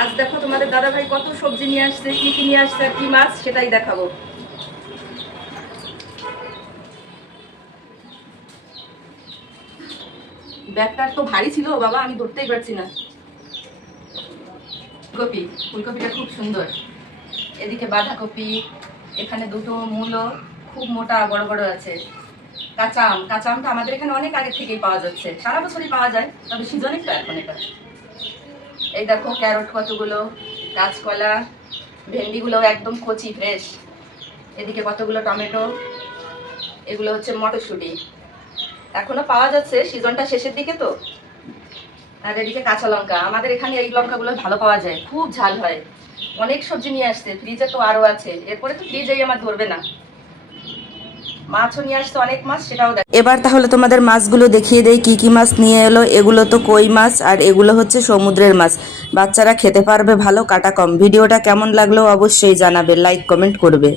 আজ দেখো তোমাদের দাদা ভাই কত সবজি নিয়ে আসছে, কি কি নিয়ে আসছে আর কি মাছ সেটাই দেখাবো। ব্যাগটা তো ভারী ছিল বাবা, আমি ধরতেই পারছি না। ফুলকপি, ফুলকপিটা খুব সুন্দর। এদিকে বাঁধাকপি, এখানে দুটো মূলো খুব মোটা বড় বড় আছে। কাঁচা আম, কাঁচা আমটা আমাদের এখানে অনেক আগে থেকেই পাওয়া যাচ্ছে, সারা বছরই পাওয়া যায়, তবে সিজনের তো এখন এটা। এই দেখো ক্যারট কতগুলো, কাঁচকলা, ভেন্ডিগুলো একদম কচি ফ্রেশ। এদিকে কতগুলো টমেটো, এগুলো হচ্ছে মটরশুঁটি, এখনো পাওয়া যাচ্ছে, সিজনটা শেষের দিকে তো। আর এদিকে কাঁচা লঙ্কা, আমাদের এখানে এই লঙ্কাগুলো ভালো পাওয়া যায়, খুব ঝাল হয়। অনেক সবজি নিয়ে আসছে, ফ্রিজে তো আরো আছে, এরপরে তো ফ্রিজেই আমার ধরবে না। মাছও নিয়ে আসছে অনেক মাছ, সেটাও দেখ। এবার তাহলে তোমাদের মাছগুলো দেখিয়ে দেই কি কি মাছ নিয়ে এলো। এগুলো তো কই মাছ আর এগুলো হচ্ছে সমুদ্রের মাছ। বাচ্চারা খেতে পারবে ভালো, কাটা কম। ভিডিওটা কেমন লাগলো অবশ্যই জানাবে, লাইক কমেন্ট করবে।